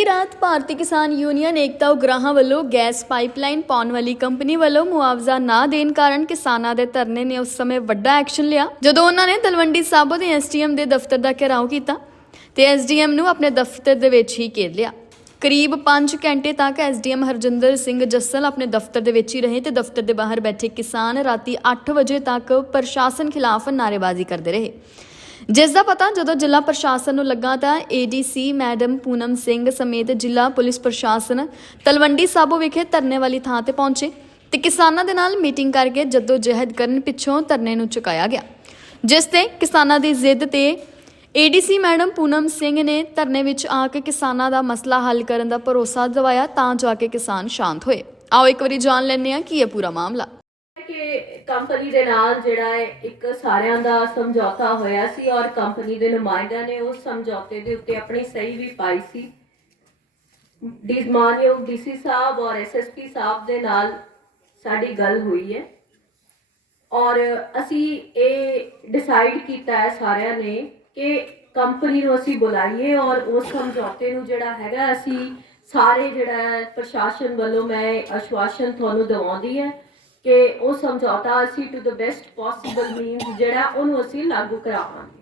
ਲੰਗੀ ਰਾਤ ਭਾਰਤੀ ਕਿਸਾਨ ਯੂਨੀਅਨ ਏਕਤਾ ਉਗਰਾਹਾਂ ਵੱਲੋਂ ਗੈਸ ਪਾਈਪਲਾਈਨ ਪਾਉਣ ਵਾਲੀ ਕੰਪਨੀ ਵੱਲੋਂ ਮੁਆਵਜ਼ਾ ਨਾ ਦੇਣ ਕਾਰਨ ਕਿਸਾਨਾਂ ਦੇ ਧਰਨੇ ਨੇ ਉਸ ਸਮੇਂ ਵੱਡਾ ਐਕਸ਼ਨ ਲਿਆ। ਜਦੋਂ ਉਹਨਾਂ ਨੇ ਤਲਵੰਡੀ ਸਾਬੋ ਦੇ ਐਸਟੀਐਮ ਦੇ ਦਫ਼ਤਰ ਦਾ ਘਿਰਾਓ ਕੀਤਾ, ਤੇ ਐਸਡੀਐਮ ਨੂੰ ਆਪਣੇ ਦਫ਼ਤਰ ਦੇ ਵਿੱਚ ਹੀ ਘੇਰ ਲਿਆ। ਕਰੀਬ 5 ਘੰਟੇ ਤੱਕ ਐਸਡੀਐਮ ਹਰਜਿੰਦਰ ਸਿੰਘ ਜੱਸਲ ਆਪਣੇ ਦਫ਼ਤਰ ਦੇ ਵਿੱਚ ਹੀ ਰਹੇ ਤੇ ਦਫ਼ਤਰ ਦੇ ਬਾਹਰ ਬੈਠੇ ਕਿਸਾਨ ਰਾਤੀ 8 ਵਜੇ ਤੱਕ ਪ੍ਰਸ਼ਾਸਨ ਖਿਲਾਫ ਨਾਅਰੇਬਾਜ਼ੀ ਕਰਦੇ ਰਹੇ। ਜਿਸ ਦਾ ਪਤਾ ਜਦੋਂ ਜ਼ਿਲ੍ਹਾ ਪ੍ਰਸ਼ਾਸਨ ਨੂੰ ਲੱਗਾ ਤਾਂ ਏਡੀਸੀ ਮੈਡਮ ਪੂਨਮ ਸਿੰਘ ਸਮੇਤ ਜ਼ਿਲ੍ਹਾ ਪੁਲਿਸ ਪ੍ਰਸ਼ਾਸਨ ਤਲਵੰਡੀ ਸਾਬੋ ਵਿਖੇ ਧਰਨੇ ਵਾਲੀ ਥਾਂ ਤੇ ਪਹੁੰਚੇ ਤੇ ਕਿਸਾਨਾਂ ਦੇ ਨਾਲ ਮੀਟਿੰਗ ਕਰਕੇ ਜੱਦੋ ਜਹਿਦ ਕਰਨ ਪਿੱਛੋਂ ਧਰਨੇ ਨੂੰ ਚੁਕਾਇਆ ਗਿਆ। ਜਿਸ ਤੇ ਕਿਸਾਨਾਂ ਦੀ ਜ਼ਿੱਦ ਤੇ ਏਡੀਸੀ ਮੈਡਮ ਪੂਨਮ ਸਿੰਘ ਨੇ ਧਰਨੇ ਵਿੱਚ ਆ ਕੇ ਕਿਸਾਨਾਂ ਦਾ ਮਸਲਾ ਹੱਲ ਕਰਨ ਦਾ ਭਰੋਸਾ ਦਿਵਾਇਆ ਤਾਂ ਜਾ ਕੇ ਕਿਸਾਨ ਸ਼ਾਂਤ ਹੋਏ। ਆਓ ਇੱਕ ਵਾਰੀ ਜਾਣ ਲੈਂਦੇ ਹਾਂ ਕੀ ਇਹ ਪੂਰਾ ਮਾਮਲਾ। ਕੰਪਨੀ ਦੇ ਨਾਲ ਜਿਹੜਾ ਹੈ ਇੱਕ ਸਾਰਿਆਂ ਦਾ ਸਮਝੌਤਾ ਹੋਇਆ ਸੀ ਔਰ ਕੰਪਨੀ ਦੇ ਨੁਮਾਇੰਦਿਆਂ ਨੇ ਉਸ ਸਮਝੌਤੇ ਦੇ ਉੱਤੇ ਆਪਣੀ ਸਹੀ ਵੀ ਪਾਈ ਸੀ। ਡੀ ਮਾਨਯੋਗ ਡੀਸੀ ਸਾਹਿਬ ਔਰ ਐਸਐਸਪੀ ਸਾਹਿਬ ਦੇ ਨਾਲ ਸਾਡੀ ਗੱਲ ਹੋਈ ਹੈ। ਔਰ ਅਸੀਂ ਇਹ ਡਿਸਾਈਡ ਕੀਤਾ ਹੈ ਸਾਰਿਆਂ ਨੇ ਕਿ ਕੰਪਨੀ ਨੂੰ ਅਸੀਂ ਬੁਲਾਈਏ ਔਰ ਉਸ ਸਮਝੌਤੇ ਨੂੰ ਜਿਹੜਾ ਹੈਗਾ ਅਸੀਂ ਸਾਰੇ ਜਿਹੜਾ ਹੈ ਪ੍ਰਸ਼ਾਸਨ ਵੱਲੋਂ ਮੈਂ ਅਸ਼ਵਾਸਨ ਤੁਹਾਨੂੰ ਦਿਵਾਉਂਦੀ ਹੈ ਕਿ ਉਹ ਸਮਝੌਤਾ ਅਸੀਂ to the best possible means ਜਿਹੜਾ ਉਹਨੂੰ ਅਸੀਂ ਲਾਗੂ ਕਰਾਵਾਂਗੇ।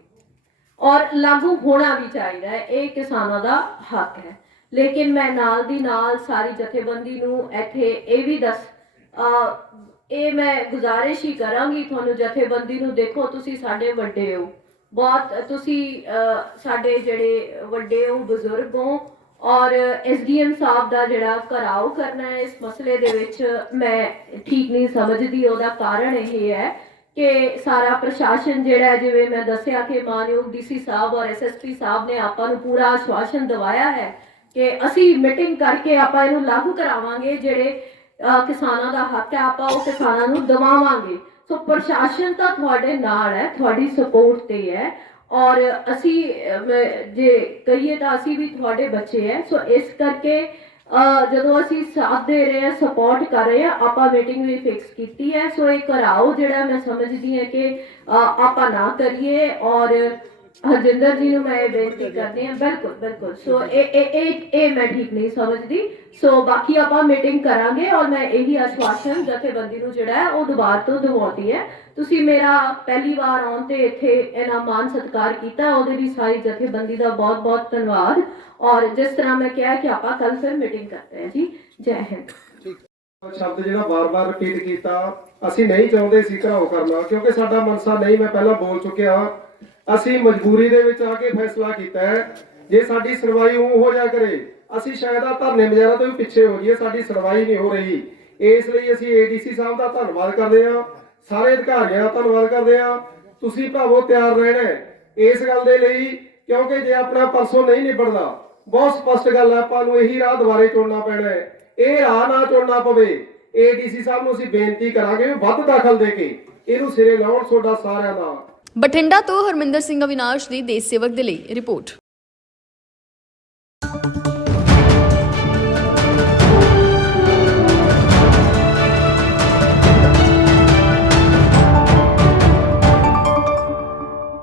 ਔਰ ਲਾਗੂ ਹੋਣਾ ਵੀ ਚਾਹੀਦਾ ਹੈ ਇਹ ਕਿਸਾਨਾਂ ਦਾ ਹੱਕ ਹੈ। ਲੇਕਿਨ ਮੈਂ ਨਾਲ ਦੀ ਨਾਲ ਸਾਰੀ ਜਥੇਬੰਦੀ ਨੂੰ ਇੱਥੇ ਇਹ ਵੀ ਦੱਸ ਇਹ ਮੈਂ ਗੁਜ਼ਾਰਿਸ਼ ਹੀ ਕਰਾਂਗੀ ਤੁਹਾਨੂੰ ਜਥੇਬੰਦੀ ਨੂੰ ਦੇਖੋ ਤੁਸੀਂ ਸਾਡੇ ਵੱਡੇ ਹੋ। ਬਹੁਤ ਤੁਸੀਂ ਅਹ, ਸਾਡੇ ਜਿਹੜੇ ਵੱਡੇ ਹੋ ਬਜ਼ੁਰਗ ਹੋ ਔਰ ਐਸਡੀਐਮ ਸਾਹਿਬ ਦਾ ਜਿਹੜਾ ਘਰਾਓ ਕਰਨਾ ਹੈ, ਇਸ ਮਸਲੇ ਦੇ ਵਿੱਚ ਮੈਂ ਠੀਕ ਨਹੀਂ ਸਮਝਦੀ, ਉਹਦਾ ਕਾਰਨ ਇਹ ਹੈ ਕਿ ਸਾਰਾ ਪ੍ਰਸ਼ਾਸਨ ਜਿਹੜਾ, ਜਿਵੇਂ ਮੈਂ ਦੱਸਿਆ ਕਿ ਮਾਨਯੋਗ ਡੀਸੀ ਸਾਹਿਬ ਔਰ ਐਸਐਸਪੀ ਸਾਹਿਬ ਨੇ ਆਪਾਂ ਨੂੰ ਪੂਰਾ ਆਸ਼ਵਾਸਨ ਦਿਵਾਇਆ ਹੈ ਕਿ ਅਸੀਂ ਮੀਟਿੰਗ ਕਰਕੇ ਆਪਾਂ ਇਹਨੂੰ ਲਾਗੂ ਕਰਾਵਾਂਗੇ, ਜਿਹੜੇ ਕਿਸਾਨਾਂ ਦਾ ਹੱਕ ਹੈ, ਆਪਾਂ ਉਹ ਕਿਸਾਨਾਂ ਨੂੰ ਦਵਾਵਾਂਗੇ। ਸੋ ਪ੍ਰਸ਼ਾਸਨ ਤਾਂ ਤੁਹਾਡੇ ਨਾਲ ਹੈ, ਤੁਹਾਡੀ ਸਪੋਰਟ ਤੇ ਹੈ। ਔਰ ਅਸੀਂ ਜੇ ਕਹੀਏ ਤਾਂ ਅਸੀਂ ਵੀ ਤੁਹਾਡੇ ਬੱਚੇ ਹੈ ਸੋ ਇਸ ਕਰਕੇ ਅਹ, ਜਦੋਂ ਅਸੀਂ ਸਾਥ ਦੇ ਰਹੇ ਹਾਂ ਸਪੋਰਟ ਕਰ ਰਹੇ ਹਾਂ ਆਪਾਂ ਮੀਟਿੰਗ ਵੀ ਫਿਕਸ ਕੀਤੀ ਹੈ ਸੋ ਇਹ ਕਰਾਓ ਜਿਹੜਾ ਮੈਂ ਸਮਝਦੀ ਹਾਂ ਕਿ ਆਪਾਂ ਨਾ ਕਰੀਏ ਔਰ ਹਰਜਿੰਦਰ ਜੀ ਨੂੰ ਮੈਂ ਇਹ ਬੇਨਤੀ ਕਰਦੀ ਹਾਂ ਬਿਲਕੁਲ ਬਿਲਕੁਲ। ਸੋ ਇਹ ਇਹ ਇਹ ਇਹ ਮੈਂ ਠੀਕ ਨਹੀਂ ਸਮਝਦੀ। ਸੋ ਬਾਕੀ ਆਪਾਂ ਮੀਟਿੰਗ ਕਰਾਂਗੇ ਔਰ ਮੈਂ ਇਹੀ ਆਸ਼ਵਾਸਨ ਜਥੇਬੰਦੀ ਨੂੰ ਜਿਹੜਾ ਹੈ ਉਹ ਦੁਬਾਰਾ ਤੋਂ ਦਿਵਾਉਂਦੀ ਹੈ। ਤੁਸੀਂ ਮੇਰਾ ਪਹਿਲੀ ਵਾਰ ਆਉਣ ਤੇ ਇੱਥੇ ਇਹਨਾਂ ਮਾਨ ਸਤਿਕਾਰ ਕੀਤਾ ਉਹਦੇ ਲਈ ਸਾਰੀ ਜਥੇਬੰਦੀ ਦਾ ਬਹੁਤ ਬਹੁਤ ਧੰਨਵਾਦ। ਔਰ ਜਿਸ ਤਰ੍ਹਾਂ ਮੈਂ ਕਿਹਾ ਕਿ ਆਪਾਂ ਕੱਲ ਫਿਰ ਮੀਟਿੰਗ ਕਰਦੇ ਹਾਂ ਜੀ। ਜੈ ਹਿੰਦ। ਸ਼ਬਦ ਜਿਹੜਾ ਬਾਰ-ਬਾਰ ਰਿਪੀਟ ਕੀਤਾ ਅਸੀਂ ਨਹੀਂ ਚਾਹੁੰਦੇ ਸੀ ਘਰਾਓ ਕਰਨਾ ਕਿਉਂਕਿ ਸਾਡਾ ਮਨਸਾ ਨਹੀਂ ਮੈਂ ਪਹਿਲਾਂ ਬੋਲ ਚੁੱਕਿਆ। ਅਸੀਂ ਮਜਬੂਰੀ ਦੇ ਵਿੱਚ ਆ ਕੇ ਫੈਸਲਾ ਕੀਤਾ ਹੈ। ਜੇ ਸਾਡੀ ਸੁਣਵਾਈ ਉਹ ਹੋ ਜਾ ਕਰੇ, ਅਸੀਂ ਸ਼ਾਇਦ ਆ ਧਰਨੇ ਮਜਾਰਾ ਤੋਂ ਵੀ ਪਿੱਛੇ ਹੋ ਜਾਈਏ, ਸਾਡੀ ਸੁਣਵਾਈ ਨਹੀਂ ਹੋ ਰਹੀ। ਇਸ ਲਈ ਅਸੀਂ ਏਡੀਸੀ ਸਾਹਿਬ ਦਾ ਧੰਨਵਾਦ ਕਰਦੇ ਹਾਂ। ਸਾਰੇ ਅਧਿਕਾਰੀਆਂ ਦਾ ਧੰਨਵਾਦ ਕਰਦੇ ਹਾਂ। ਤੁਸੀਂ ਭਾਵੋ ਤਿਆਰ ਰਹਿਣਾ ਇਸ ਗੱਲ ਦੇ ਲਈ, ਕਿਉਂਕਿ ਜੇ ਆਪਣਾ ਪਰਸੋਂ ਨਹੀਂ ਨਿਬੜਦਾ, ਬਹੁਤ ਸਪਸ਼ਟ ਗੱਲ ਹੈ, ਆਪਾਂ ਨੂੰ ਇਹੀ ਰਾਹ ਦੁਬਾਰੇ ਚੁਣਨਾ ਪੈਣਾ ਹੈ। ਇਹ ਰਾਹ ਨਾ ਚੁਣਨਾ ਪਵੇ ਏਡੀਸੀ ਸਾਹਿਬ ਨੂੰ ਅਸੀਂ ਬੇਨਤੀ ਕਰਾਂਗੇ ਵੀ ਵੱਧ ਦਖਲ ਦੇ ਕੇ ਇਹਨੂੰ ਸਿਰੇ ਲਾਉਣ, ਤੁਹਾਡਾ ਸਾਰਿਆਂ ਦਾ। ਬਠਿੰਡਾ ਤੋਂ ਹਰਮਿੰਦਰ ਸਿੰਘ ਅਵਿਨਾਸ਼ ਦੀ ਦੇਸ਼ ਸੇਵਕ ਦੇ ਲਈ ਰਿਪੋਰਟ।